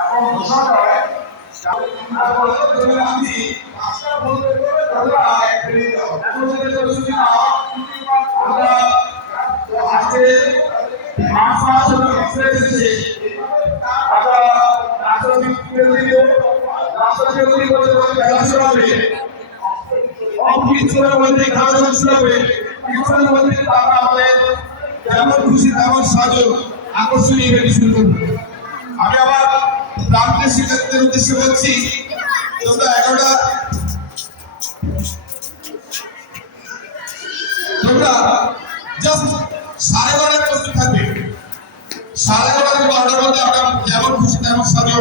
এবং ঘোষণা হয় আমি আজকে বলতে আমরা আমরা আজকে মার্চ মাস হলো এসেছে আমরা রাষ্ট্রপতি খেলা শুরু হবে অফিসের মধ্যে খেলা শুরু হবে পিছনের মধ্যে তারা আমাদের যেমন খুশি তেমন সাজো আকর্ষণীয় ইভেন্ট শুরু করবে। আমি আবার প্রান্তীয় শিক্ষার্থীদের উদ্দেশ্যে বলছি তোমরা জাস্ট 12:30 প্রস্তুত থাকবে। 12:30 অর্ডার মধ্যে আমরা যেমন খুশি তেমন সাজো